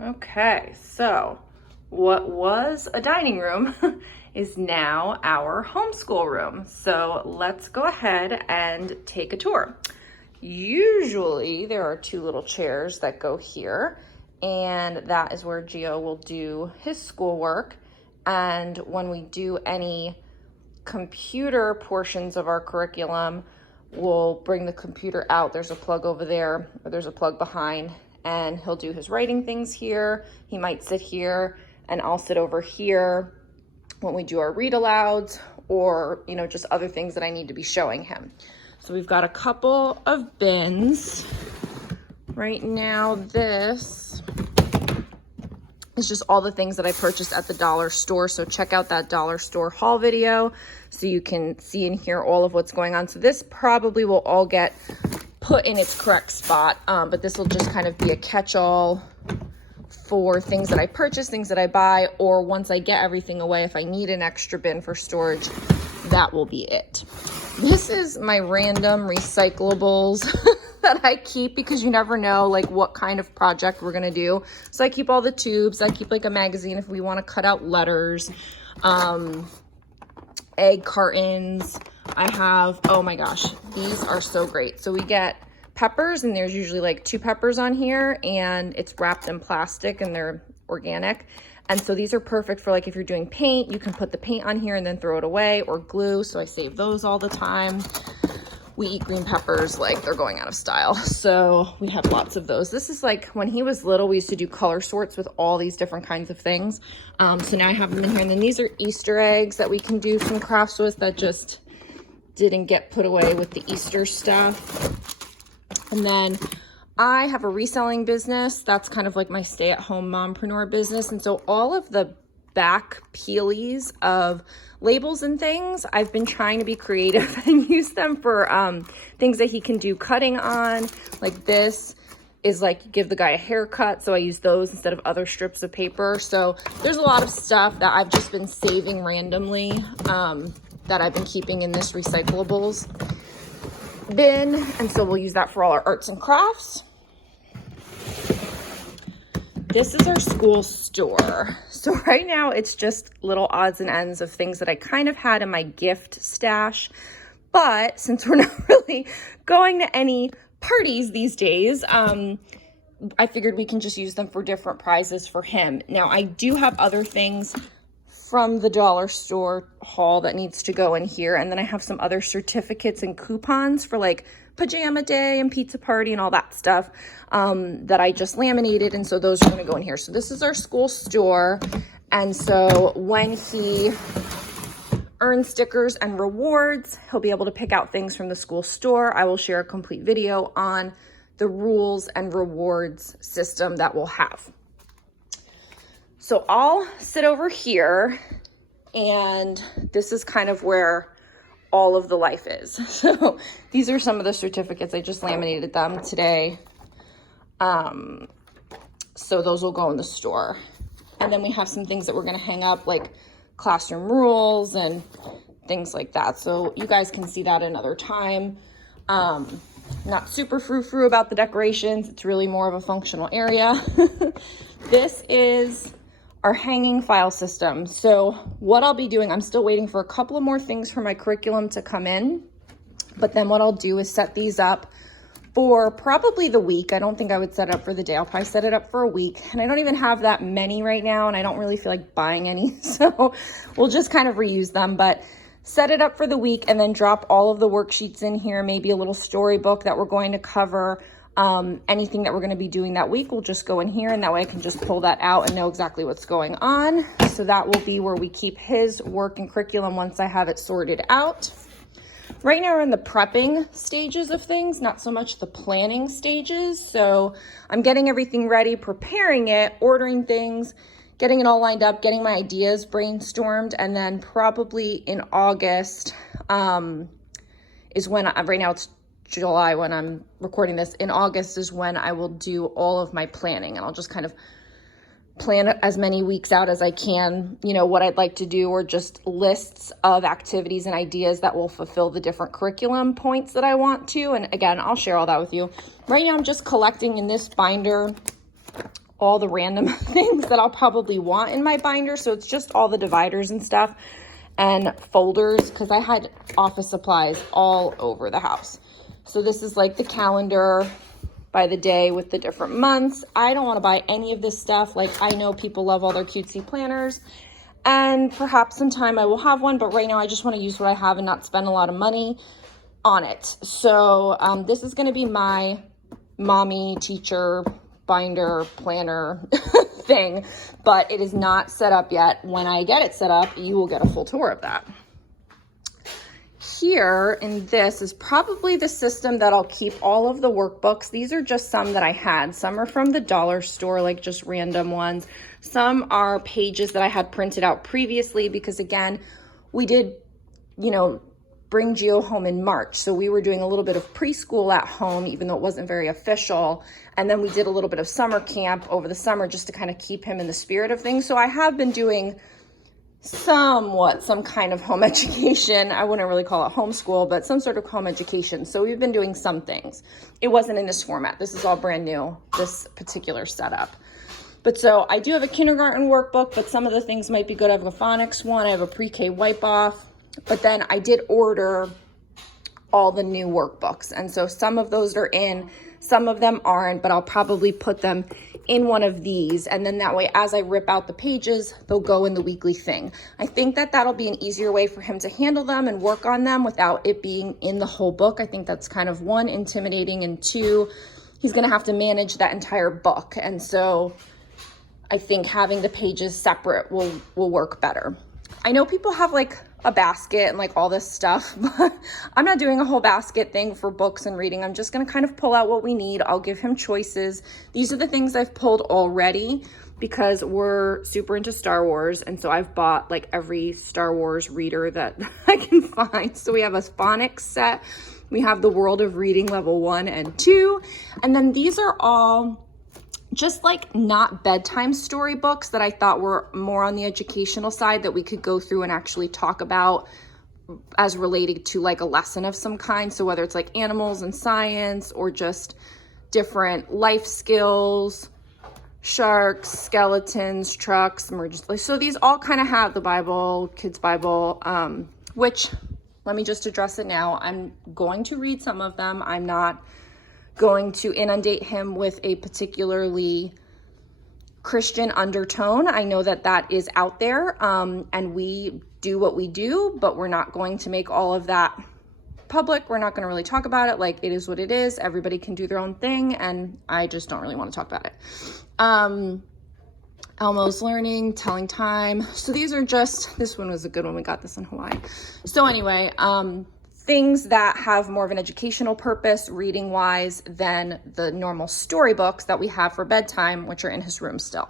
Okay, so what was a dining room is now our homeschool room. So let's go ahead and take a tour. Usually there are two little chairs that go here, and that is where Gio will do his schoolwork. And when we do any computer portions of our curriculum, we'll bring the computer out. There's a plug over there, or there's a plug behind, and he'll do his writing things here. He might sit here, and I'll sit over here when we do our read alouds, or just other things that I need to be showing him. So we've got a couple of bins. Right now, this is just all the things that I purchased at the dollar store. So check out that dollar store haul video so you can see and hear all of what's going on. So this probably will all get put in its correct spot, but this will just kind of be a catch-all for things that I purchase, things that I buy, or once I get everything away, if I need an extra bin for storage, that will be it. This is my random recyclables that I keep because you never know like what kind of project we're gonna do. So I keep all the tubes. I keep like a magazine if we want to cut out letters, egg cartons. I have, oh my gosh, these are so great. So we get peppers, and there's usually like 2 peppers on here, and it's wrapped in plastic and they're organic. And so these are perfect for like if you're doing paint, you can put the paint on here and then throw it away, or glue. So I save those all the time. We eat green peppers like they're going out of style. So we have lots of those. This is like when he was little, we used to do color sorts with all these different kinds of things. So now I have them in here. And then these are Easter eggs that we can do some crafts with that just didn't get put away with the Easter stuff. And then I have a reselling business. That's kind of like my stay-at-home mompreneur business. And so all of the back peelies of labels and things, I've been trying to be creative and use them for things that he can do cutting on. Like this is like give the guy a haircut, so I use those instead of other strips of paper. So there's a lot of stuff that I've just been saving randomly that I've been keeping in this recyclables bin, and so we'll use that for all our arts and crafts. This is our school store. So right now it's just little odds and ends of things that I kind of had in my gift stash, but since we're not really going to any parties these days, I figured we can just use them for different prizes for him. Now I do have other things from the dollar store haul that needs to go in here. And then I have some other certificates and coupons for like pajama day and pizza party and all that stuff that I just laminated. And so those are going to go in here. So this is our school store. And so when he earns stickers and rewards, he'll be able to pick out things from the school store. I will share a complete video on the rules and rewards system that we'll have. So I'll sit over here, and this is kind of where all of the life is. So these are some of the certificates. I just laminated them today. So those will go in the store. And then we have some things that we're gonna hang up, like classroom rules and things like that. So you guys can see that another time. Not super frou-frou about the decorations. It's really more of a functional area. This is our hanging file system. So what I'll be doing, I'm still waiting for a couple of more things for my curriculum to come in, but then what I'll do is set these up for probably the week. I don't think I would set it up for the day. I'll probably set it up for a week, and I don't even have that many right now, and I don't really feel like buying any, so we'll just kind of reuse them, but set it up for the week and then drop all of the worksheets in here, maybe a little storybook that we're going to cover. Anything that we're going to be doing that week will just go in here, and that way I can just pull that out and know exactly what's going on. So that will be where we keep his work and curriculum once I have it sorted out. Right now we're in the prepping stages of things, not so much the planning stages. So I'm getting everything ready, preparing it, ordering things, getting it all lined up, getting my ideas brainstormed, and then probably in August is when right now it's July when I'm recording this. In August is when I will do all of my planning, and I'll just kind of plan as many weeks out as I can, what I'd like to do, or just lists of activities and ideas that will fulfill the different curriculum points that I want to. And again, I'll share all that with you. Right now I'm just collecting in this binder all the random things that I'll probably want in my binder. So it's just all the dividers and stuff and folders, because I had office supplies all over the house. So this is like the calendar by the day with the different months. I don't want to buy any of this stuff. Like, I know people love all their cutesy planners, and perhaps sometime I will have one, but right now I just want to use what I have and not spend a lot of money on it. So this is going to be my mommy teacher binder planner thing, but it is not set up yet. When I get it set up, you will get a full tour of that. Here in this is probably the system that I'll keep all of the workbooks. These are just some that I had. Some are from the dollar store, like just random ones. Some are pages that I had printed out previously, because again, we did, you know, bring Geo home in March. So we were doing a little bit of preschool at home, even though it wasn't very official. And then we did a little bit of summer camp over the summer just to kind of keep him in the spirit of things. So I have been doing some kind of home education. I wouldn't really call it homeschool, but some sort of home education. So we've been doing some things. It wasn't in this format. This is all brand new, this particular setup. But so I do have a kindergarten workbook, but some of the things might be good. I have a phonics one. I have a pre-K wipe off. But then I did order all the new workbooks. And so some of those are in, some of them aren't, but I'll probably put them in one of these. And then that way, as I rip out the pages, they'll go in the weekly thing. I think that that'll be an easier way for him to handle them and work on them without it being in the whole book. I think that's kind of one, intimidating, and two, he's going to have to manage that entire book. And so I think having the pages separate will work better. I know people have like a basket and like all this stuff, but I'm not doing a whole basket thing for books and reading. I'm just going to kind of pull out what we need. I'll give him choices. These are the things I've pulled already because we're super into Star Wars. And so I've bought like every Star Wars reader that I can find. So we have a phonics set. We have the World of Reading level 1 and 2. And then these are all just like not bedtime storybooks that I thought were more on the educational side that we could go through and actually talk about as related to like a lesson of some kind. So whether it's like animals and science or just different life skills, sharks, skeletons, trucks, emergency. So these all kind of have the Bible, kids Bible, which let me just address it now. I'm going to read some of them. I'm not going to inundate him with a particularly Christian undertone. I know that that is out there, and we do what we do, but we're not going to make all of that public. We're not going to really talk about it. Like, it is what it is. Everybody can do their own thing, and I just don't really want to talk about it. Elmo's Learning, Telling Time. So these are just, this one was a good one. We got this in Hawaii. So anyway, things that have more of an educational purpose reading wise than the normal storybooks that we have for bedtime, which are in his room still.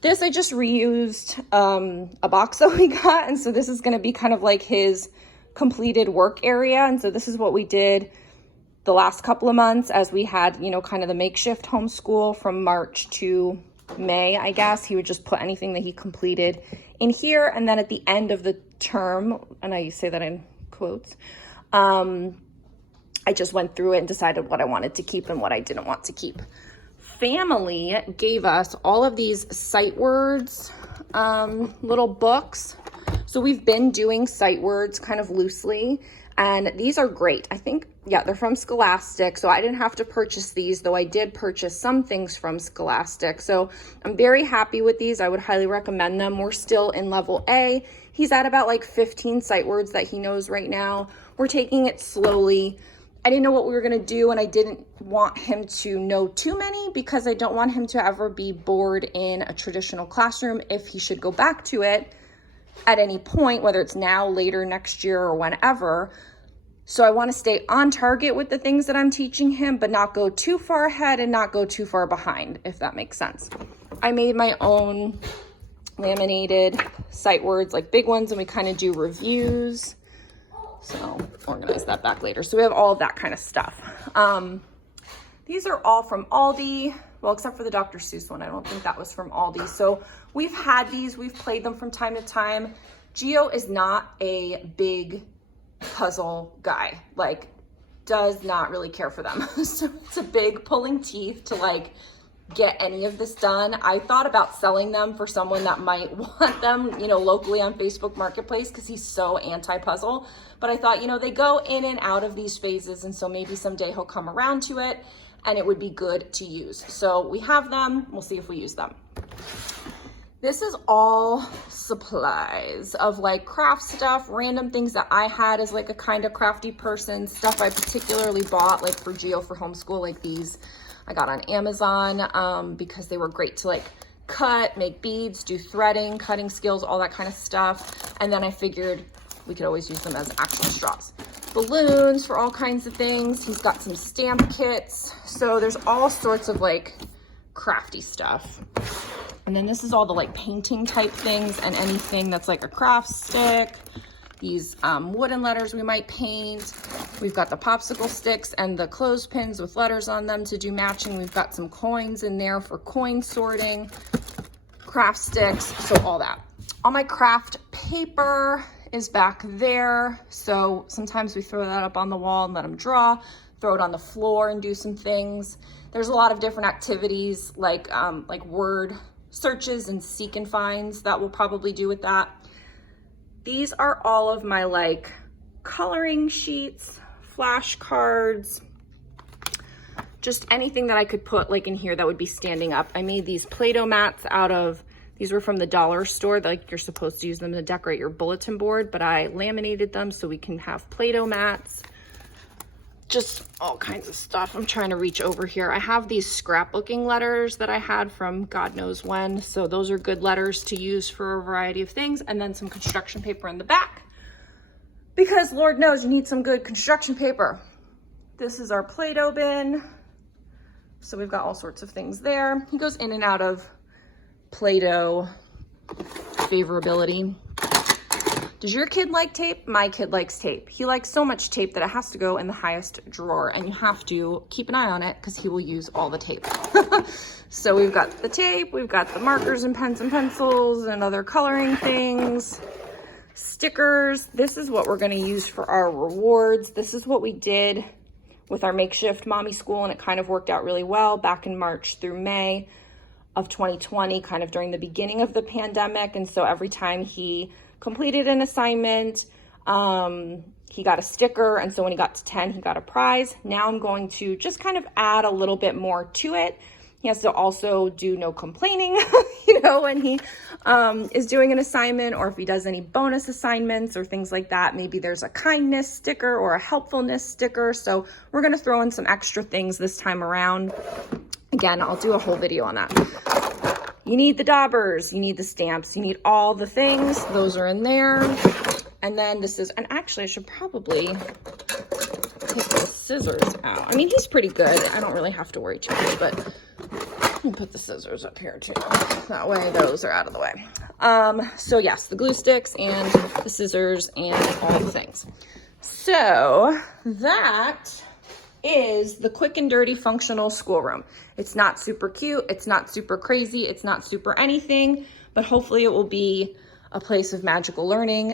This I just reused a box that we got, and so this is going to be kind of like his completed work area. And so this is what we did the last couple of months as we had, you know, kind of the makeshift homeschool from March to May, I guess. He would just put anything that he completed in here, and then at the end of the term, and I say that in quotes, I just went through it and decided what I wanted to keep and what I didn't want to keep. Family gave us all of these sight words little books. So we've been doing sight words kind of loosely, and these are great. I think, yeah, they're from Scholastic, so I didn't have to purchase these, though I did purchase some things from Scholastic. So I'm very happy with these. I would highly recommend them. We're still in level A. He's at about like 15 sight words that he knows right now. We're taking it slowly. I didn't know what we were going to do, and I didn't want him to know too many because I don't want him to ever be bored in a traditional classroom if he should go back to it at any point, whether it's now, later, next year, or whenever. So I want to stay on target with the things that I'm teaching him, but not go too far ahead and not go too far behind, if that makes sense. I made my own laminated sight words, like big ones, and we kind of do reviews. So organize that back later. So we have all of that kind of stuff. These are all from Aldi. Well, except for the Dr. Seuss one. I don't think that was from Aldi. So we've had these. We've played them from time to time. Geo is not a big puzzle guy. Like, does not really care for them. So it's a big pulling teeth to like get any of this done. I thought about selling them for someone that might want them, you know, locally on Facebook Marketplace, because he's so anti-puzzle. But I thought, you know, they go in and out of these phases, and so maybe someday he'll come around to it and it would be good to use. So we have them. We'll see if we use them. This is all supplies of like craft stuff, random things that I had as like a kind of crafty person, stuff I particularly bought like for Geo for homeschool, like these I got on Amazon because they were great to like cut, make beads, do threading, cutting skills, all that kind of stuff. And then I figured we could always use them as actual straws. Balloons for all kinds of things. He's got some stamp kits. So there's all sorts of like crafty stuff. And then this is all the like painting type things and anything that's like a craft stick. These wooden letters we might paint. We've got the popsicle sticks and the clothespins with letters on them to do matching. We've got some coins in there for coin sorting, craft sticks, so all that. All my craft paper is back there. So sometimes we throw that up on the wall and let them draw, throw it on the floor and do some things. There's a lot of different activities like word searches and seek and finds that we'll probably do with that. These are all of my like coloring sheets, flashcards, just anything that I could put like in here that would be standing up. I made these Play-Doh mats out of, these were from the dollar store, like you're supposed to use them to decorate your bulletin board, but I laminated them so we can have Play-Doh mats. Just all kinds of stuff. I'm trying to reach over here. I have these scrapbooking letters that I had from God knows when. So those are good letters to use for a variety of things. And then some construction paper in the back, because Lord knows you need some good construction paper. This is our Play-Doh bin. So we've got all sorts of things there. He goes in and out of Play-Doh favorability. Does your kid like tape? My kid likes tape. He likes so much tape that it has to go in the highest drawer, and you have to keep an eye on it because he will use all the tape. So we've got the tape, we've got the markers and pens and pencils and other coloring things, stickers. This is what we're going to use for our rewards. This is what we did with our makeshift mommy school, and it kind of worked out really well back in March through May of 2020, kind of during the beginning of the pandemic. And so every time he completed an assignment, he got a sticker, and so when he got to 10, he got a prize. Now I'm going to just kind of add a little bit more to it. He has to also do no complaining, you know, when he is doing an assignment, or if he does any bonus assignments or things like that. Maybe there's a kindness sticker or a helpfulness sticker. So we're going to throw in some extra things this time around. Again, I'll do a whole video on that. You need the daubers, you need the stamps, you need all the things. Those are in there. And then this is, and actually I should probably take the scissors out. I mean, he's pretty good. I don't really have to worry too much, but let me put the scissors up here too. That way those are out of the way. So yes, the glue sticks and the scissors and all the things. So that is the quick and dirty functional schoolroom. It's not super cute, it's not super crazy, it's not super anything, but hopefully it will be a place of magical learning.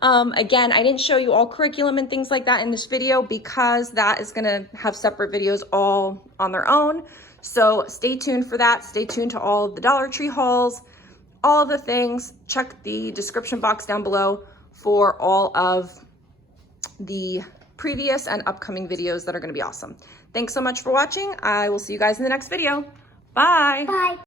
Again, I didn't show you all curriculum and things like that in this video because that is gonna have separate videos all on their own. So stay tuned for that. Stay tuned to all of the Dollar Tree hauls, all of the things. Check the description box down below for all of the previous and upcoming videos that are going to be awesome. Thanks so much for watching. I will see you guys in the next video. Bye. Bye.